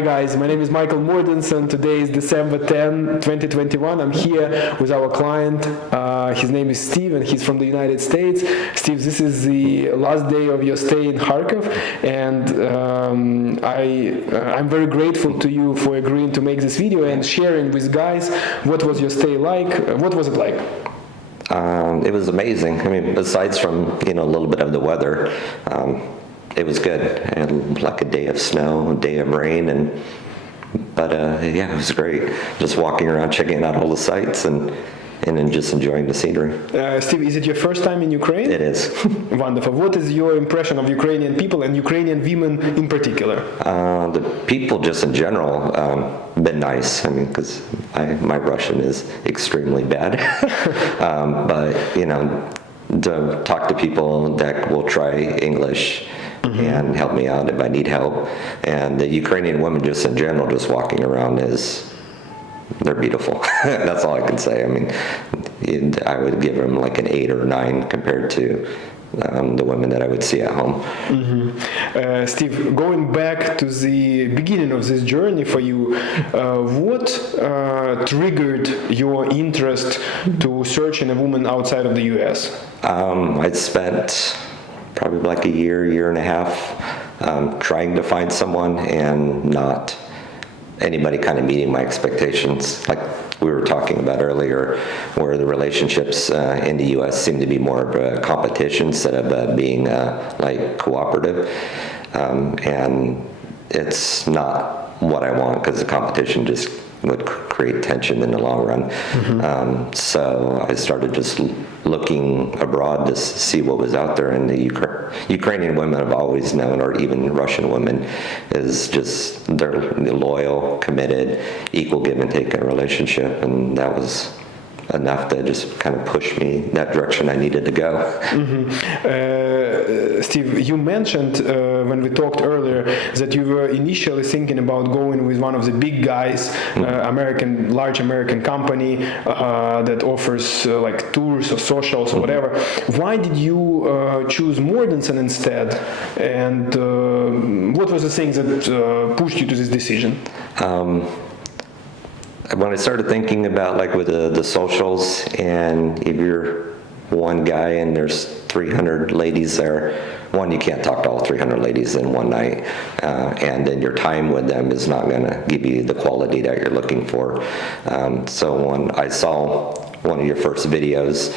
Hi guys, my name is Michael Morrison. Today is December 10, 2021. I'm here with our client. His name is Steve and he's from the United States. Steve, this is the last day of your stay in Kharkov, and I'm very grateful to you for agreeing to make this video and sharing with guys what was your stay like. What was it like? It was amazing. I mean, besides from, a little bit of the weather, it was good. And like a day of snow, a day of rain, but yeah, it was great. Just walking around, checking out all the sights and then just enjoying the scenery. Steve, is it your first time in Ukraine? It is. Wonderful. What is your impression of Ukrainian people and Ukrainian women in particular? The people just in general, been nice. I mean, because my Russian is extremely bad. But, to talk to people that will try English and help me out if I need help. And the Ukrainian women just in general, just walking around they're beautiful. That's all I can say. I mean, I would give them like an 8 or 9 compared to the women that I would see at home. Steve, going back to the beginning of this journey for you, what triggered your interest to search in a woman outside of the U.S.? I'd spent probably like a year and a half trying to find someone and not anybody kind of meeting my expectations, like we were talking about earlier, where the relationships in the U.S. seem to be more of a competition instead of being like cooperative, and it's not what I want because the competition just would create tension in the long run. So I started just looking abroad to see what was out there, and the Ukrainian women I've always known, or even Russian women, is just they're loyal, committed, equal give and take in a relationship, and that was enough to just kind of push me that direction I needed to go. Steve, you mentioned when we talked earlier that you were initially thinking about going with one of the big guys, large American company that offers like tours or socials or whatever. Why did you choose Morrison instead? And what was the thing that pushed you to this decision? When I started thinking about like with the socials, and if you're one guy and there's 300 ladies there, one, you can't talk to all 300 ladies in one night, and then your time with them is not going to give you the quality that you're looking for. So when I saw one of your first videos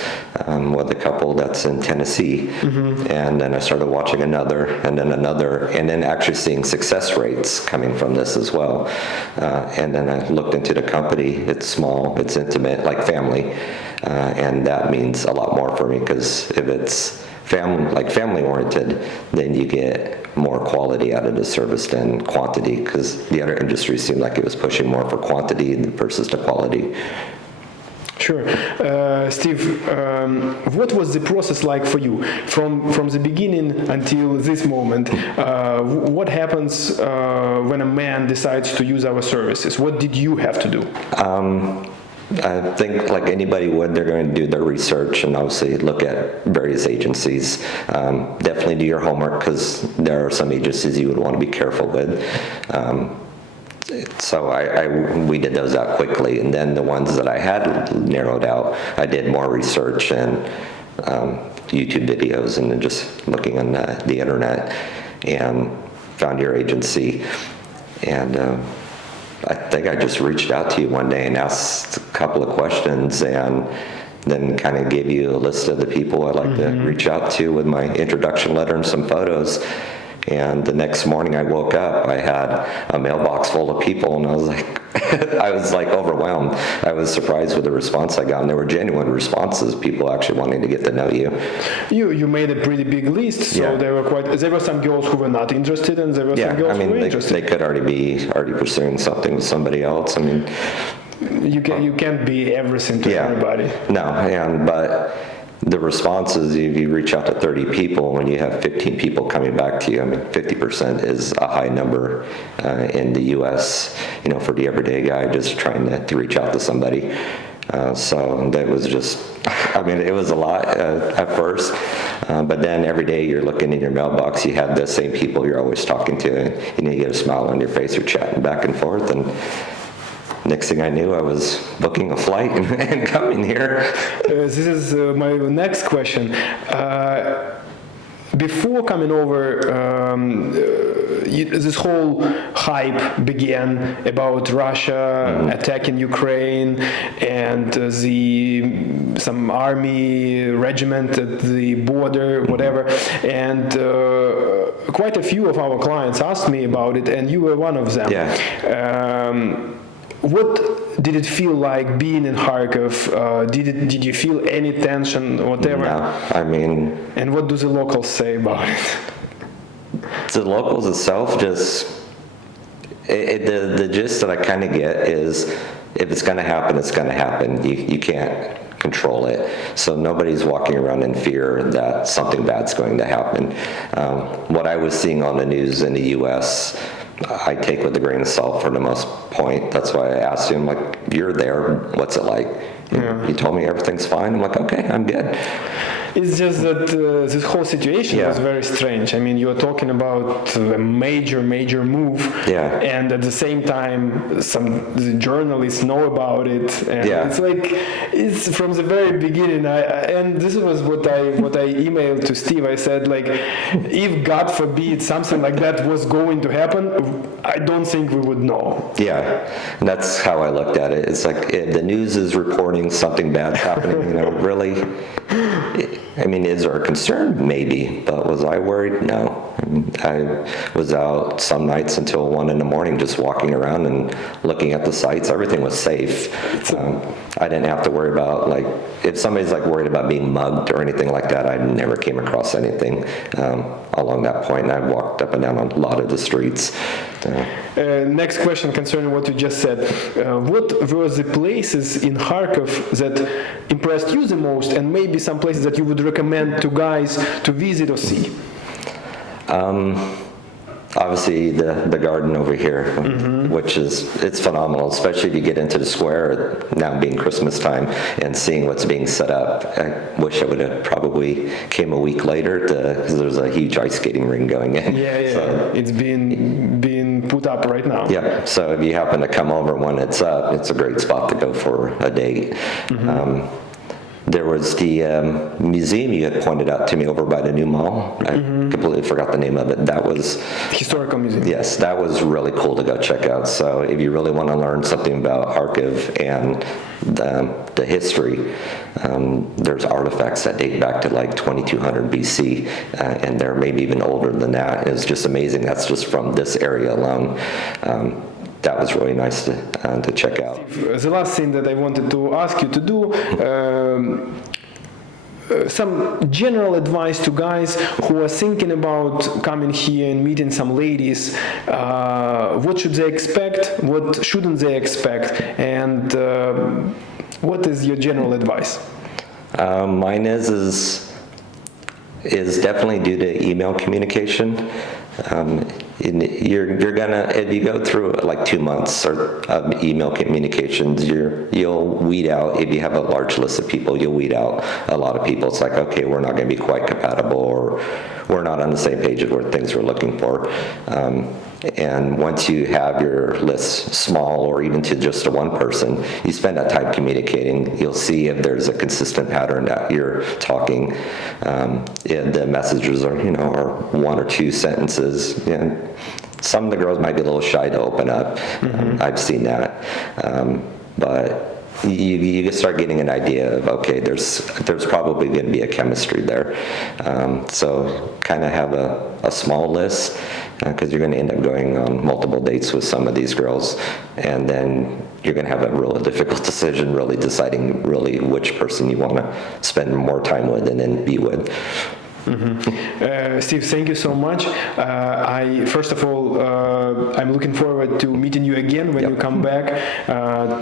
with a couple that's in Tennessee, and then I started watching another, and then actually seeing success rates coming from this as well. And then I looked into the company. It's small, it's intimate, like family, and that means a lot more for me, because if it's family oriented, then you get more quality out of the service than quantity, because the other industry seemed like it was pushing more for quantity versus the quality. Sure. Steve, what was the process like for you from the beginning until this moment? What happens when a man decides to use our services? What did you have to do? I think like anybody would, they're going to do their research and obviously look at various agencies. Definitely do your homework, because there are some agencies you would want to be careful with. So we did those out quickly, and then the ones that I had narrowed out, I did more research and YouTube videos, and then just looking on the internet, and found your agency. And I think I just reached out to you one day and asked a couple of questions, and then kind of gave you a list of the people I'd like to reach out to with my introduction letter and some photos. And the next morning I woke up, I had a mailbox full of people, and I was like overwhelmed. I was surprised with the response I got, and there were genuine responses, people actually wanting to get to know you. You made a pretty big list, so there were some girls who were not interested, and there were some girls who were interested. They could already be pursuing something with somebody else. I mean, you can't be everything to everybody. No, but the responses, if you reach out to 30 people, when you have 15 people coming back to you, I mean, 50% is a high number in the U.S., for the everyday guy just trying to reach out to somebody. So that was just I mean, it was a lot at first, but then every day you're looking in your mailbox, you have the same people you're always talking to, and you get a smile on your face, you're chatting back and forth, and next thing I knew, I was booking a flight and coming here. This is my next question. Before coming over, this whole hype began about Russia attacking Ukraine and some army regiment at the border, whatever. And quite a few of our clients asked me about it, and you were one of them. Yeah. What did it feel like being in Kharkov? Did you feel any tension, whatever? No, I mean... And what do the locals say about it? The locals itself just... the gist that I kind of get is if it's going to happen, it's going to happen. You can't control it. So nobody's walking around in fear that something bad's going to happen. What I was seeing on the news in the U.S., I take with a grain of salt for the most point. That's why I asked him, like, you're there, what's it like? Yeah. He told me everything's fine. I'm like, okay, I'm good. It's just that this whole situation was very strange. I mean, you are talking about a major move, and at the same time, the journalists know about it. And it's like, it's from the very beginning. And this was what I emailed to Steve. I said, like, if God forbid something like that was going to happen, I don't think we would know. Yeah, and that's how I looked at it. It's like if the news is reporting something bad happening, really. I mean, is there a concern? Maybe, but was I worried? No. I was out some nights until 1 a.m. just walking around and looking at the sites. Everything was safe. I didn't have to worry about, like, if somebody's like worried about being mugged or anything like that, I never came across anything along that point. And I walked up and down a lot of the streets. Next question concerning what you just said. What were the places in Kharkov that impressed you the most, and maybe some places that you would recommend to guys to visit or see? Obviously the garden over here, which it's phenomenal, especially if you get into the square now being Christmas time and seeing what's being set up. I wish I would have probably came a week later because there's a huge ice skating ring going in. So, it's being put up right now. Yeah, so if you happen to come over when it's up, it's a great spot to go for a date. There was the museum you had pointed out to me over by the new mall. I completely forgot the name of it. That was... Historical museum. Yes, that was really cool to go check out. So if you really want to learn something about Kharkov and the history, there's artifacts that date back to like 2200 BC, and they're maybe even older than that. It's just amazing. That's just from this area alone. That was really nice to check out. The last thing that I wanted to ask you to do, some general advice to guys who are thinking about coming here and meeting some ladies. What should they expect? What shouldn't they expect? And what is your general advice? Mine is definitely due to email communication. You're gonna, if you go through like 2 months of email communications, you'll weed out, if you have a large list of people, you'll weed out a lot of people. It's like, okay, we're not gonna be quite compatible, or we're not on the same page of where things we're looking for. And once you have your list small, or even to just one person, you spend that time communicating. You'll see if there's a consistent pattern that you're talking. If the messages are, are 1 or 2 sentences. Some of the girls might be a little shy to open up. I've seen that, but you start getting an idea of, okay, there's probably going to be a chemistry there. So kind of have a small list, because you're going to end up going on multiple dates with some of these girls, and then you're going to have a really difficult decision, really deciding really which person you want to spend more time with and then be with. Steve, thank you so much. First of all, I'm looking forward to meeting you again when you come back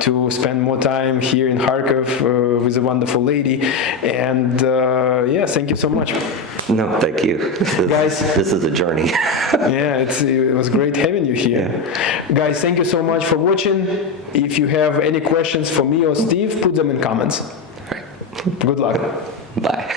to spend more time here in Kharkov with a wonderful lady. And thank you so much. No, thank you. This is a journey. It was great having you here. Guys, thank you so much for watching. If you have any questions for me or Steve, put them in comments. All right. Good luck. Bye.